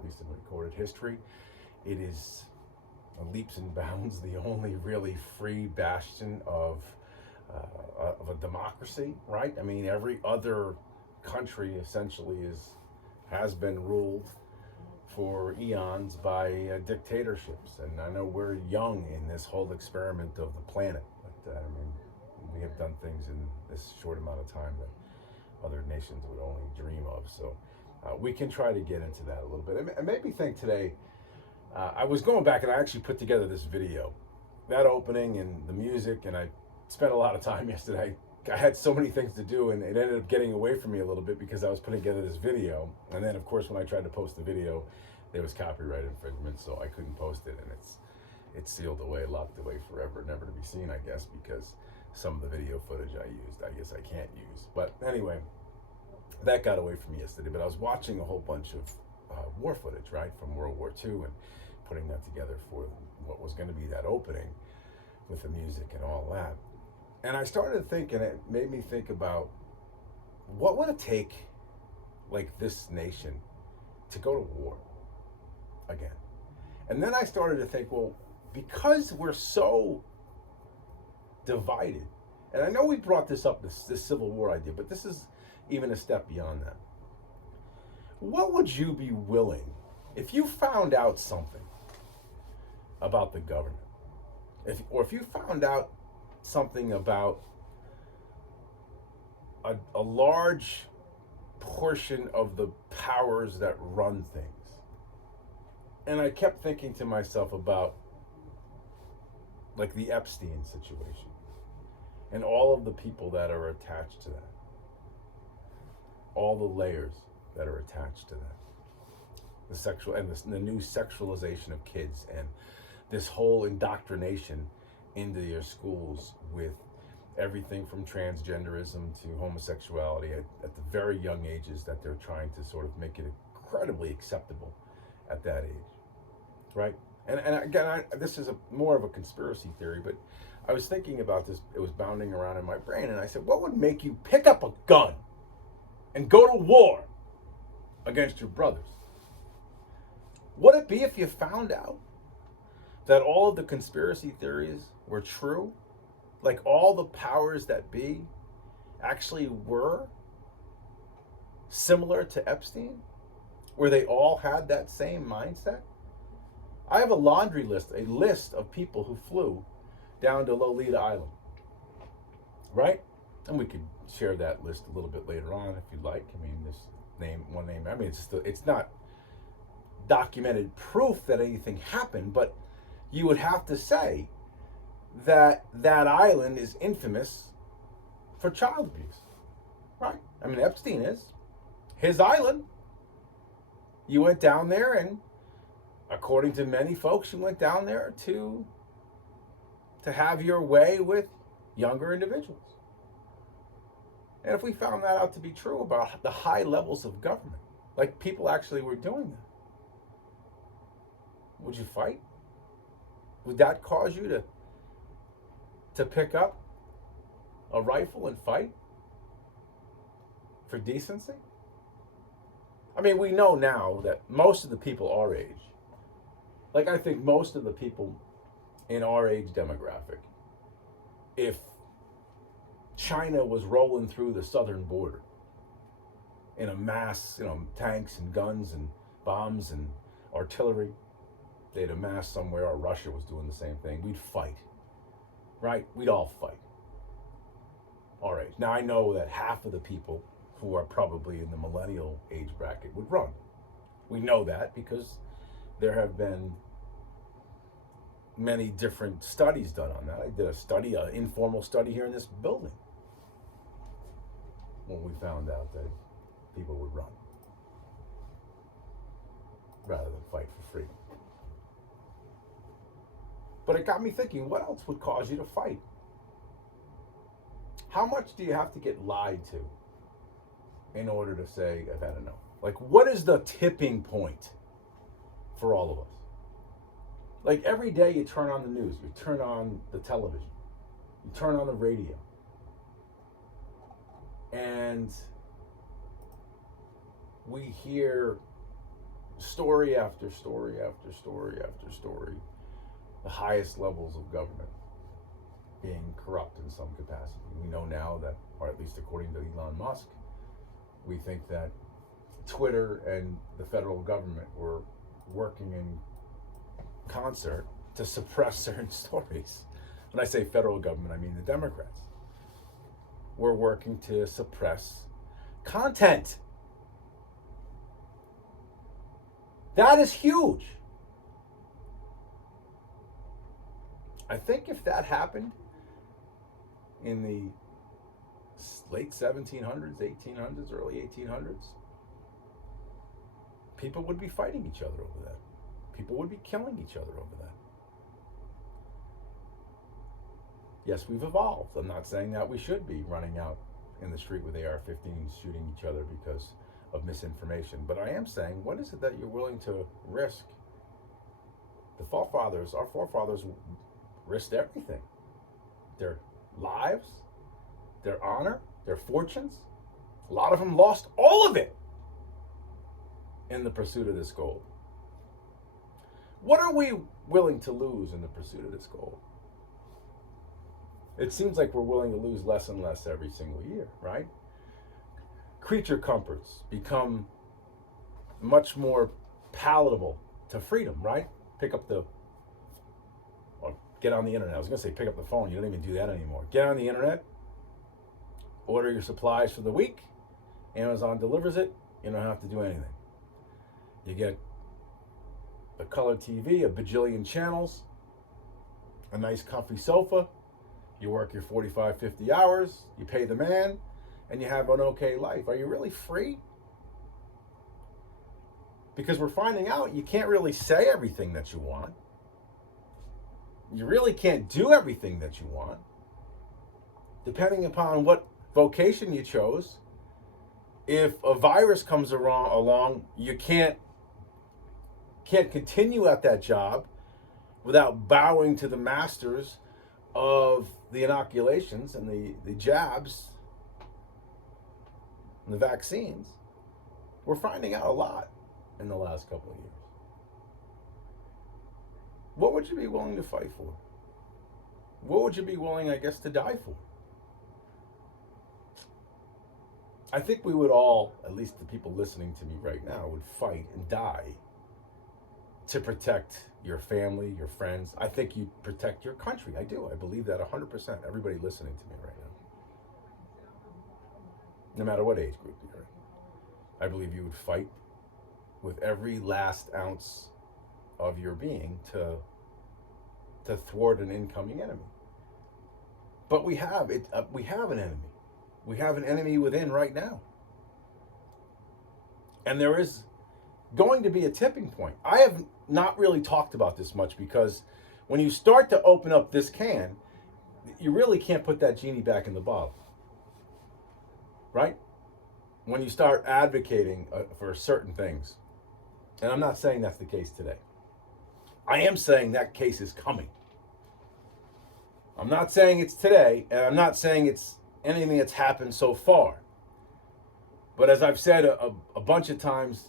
at least in recorded history. It is leaps and bounds the only really free bastion of a democracy, right? I mean, every other country essentially has been ruled for eons by dictatorships. And I know we're young in this whole experiment of the planet, but I mean, we have done things in this short amount of time that other nations would only dream of. So we can try to get into that a little bit. It made me think today. I was going back and I actually put together this video, that opening and the music, and I spent a lot of time yesterday. I had so many things to do, and it ended up getting away from me a little bit because I was putting together this video. And then, of course, when I tried to post the video, there was copyright infringement, so I couldn't post it, and it's sealed away, locked away forever, never to be seen, I guess, because some of the video footage I used, I guess I can't use. But anyway, that got away from me yesterday. But I was watching a whole bunch of war footage, right, from World War II, and putting that together for what was going to be that opening with the music and all that. And I started thinking, it made me think about what would it take, like, this nation to go to war again. And then I started to think, well, because we're so divided, and I know we brought this up, this Civil War idea, but this is even a step beyond that. What would you be willing, if you found out something about the government, if you found out something about a large portion of the powers that run things? And I kept thinking to myself about, like, the Epstein situation and all of the people that are attached to that, all the layers that are attached to that, the sexual and the new sexualization of kids, and this whole indoctrination into your schools with everything from transgenderism to homosexuality at the very young ages that they're trying to sort of make it incredibly acceptable at that age, right? And again, this is more of a conspiracy theory, but I was thinking about this. It was bounding around in my brain, and I said, what would make you pick up a gun and go to war against your brothers? Would it be if you found out that all of the conspiracy theories were true? Like, all the powers that be actually were similar to Epstein, where they all had that same mindset? I have a laundry list, a list of people who flew down to Lolita Island, right? And we could share that list a little bit later on if you'd like. I mean, this one name, I mean, it's not documented proof that anything happened, but you would have to say that that island is infamous for child abuse, right? I mean, Epstein is. His island. You went down there, and according to many folks, you went down there to have your way with younger individuals. And if we found that out to be true about the high levels of government, like people actually were doing that, would you fight? Would that cause you to pick up a rifle and fight for decency? I mean, we know now that most of the people our age, like, I think most of the people in our age demographic, if China was rolling through the southern border in a mass, tanks and guns and bombs and artillery, they'd amass somewhere, or Russia was doing the same thing, we'd fight, right? We'd all fight. Our age. Now, I know that half of the people who are probably in the millennial age bracket would run. We know that because there have been many different studies done on that. I did a study, an informal study here in this building, when we found out that people would run rather than fight for freedom. But it got me thinking, what else would cause you to fight? How much do you have to get lied to in order to say, I've had enough? Like, what is the tipping point for all of us? Like, every day you turn on the news, you turn on the television, you turn on the radio, and we hear story after story after story after story, the highest levels of government being corrupt in some capacity. We know now that, or at least according to Elon Musk, we think that Twitter and the federal government were working in concert to suppress certain stories. When I say federal government, I mean the Democrats. We're working to suppress content. That is huge. I think if that happened in the late 1700s, 1800s, early 1800s, people would be fighting each other over that. People would be killing each other over that. Yes, we've evolved. I'm not saying that we should be running out in the street with AR-15s shooting each other because of misinformation. But I am saying, what is it that you're willing to risk? The forefathers, our forefathers, risked everything. Their lives, their honor, their fortunes. A lot of them lost all of it in the pursuit of this gold. What are we willing to lose in the pursuit of this gold? It seems like we're willing to lose less and less every single year, right? Creature comforts become much more palatable to freedom, right? Pick up the, or get on the internet. I was going to say pick up the phone. You don't even do that anymore. Get on the internet, order your supplies for the week. Amazon delivers it. You don't have to do anything. You get a color TV, a bajillion channels, a nice comfy sofa. You work your 45, 50 hours, you pay the man, and you have an okay life. Are you really free? Because we're finding out you can't really say everything that you want. You really can't do everything that you want. Depending upon what vocation you chose, if a virus comes along, you can't continue at that job without bowing to the masters of the inoculations and the jabs and the vaccines. We're finding out a lot in the last couple of years. What would you be willing to fight for? What would you be willing, I guess, to die for? I think we would all, at least the people listening to me right now, would fight and die to protect your family, your friends. I think you protect your country. I do. I believe that 100%. Everybody listening to me right now. No matter what age group you're in. I believe you would fight with every last ounce of your being to thwart an incoming enemy. But we have an enemy. We have an enemy within right now. And there is going to be a tipping point. I have not really talked about this much because when you start to open up this can, you really can't put that genie back in the bottle. Right? When you start advocating for certain things. And I'm not saying that's the case today. I am saying that case is coming. I'm not saying it's today, and I'm not saying it's anything that's happened so far. But as I've said a bunch of times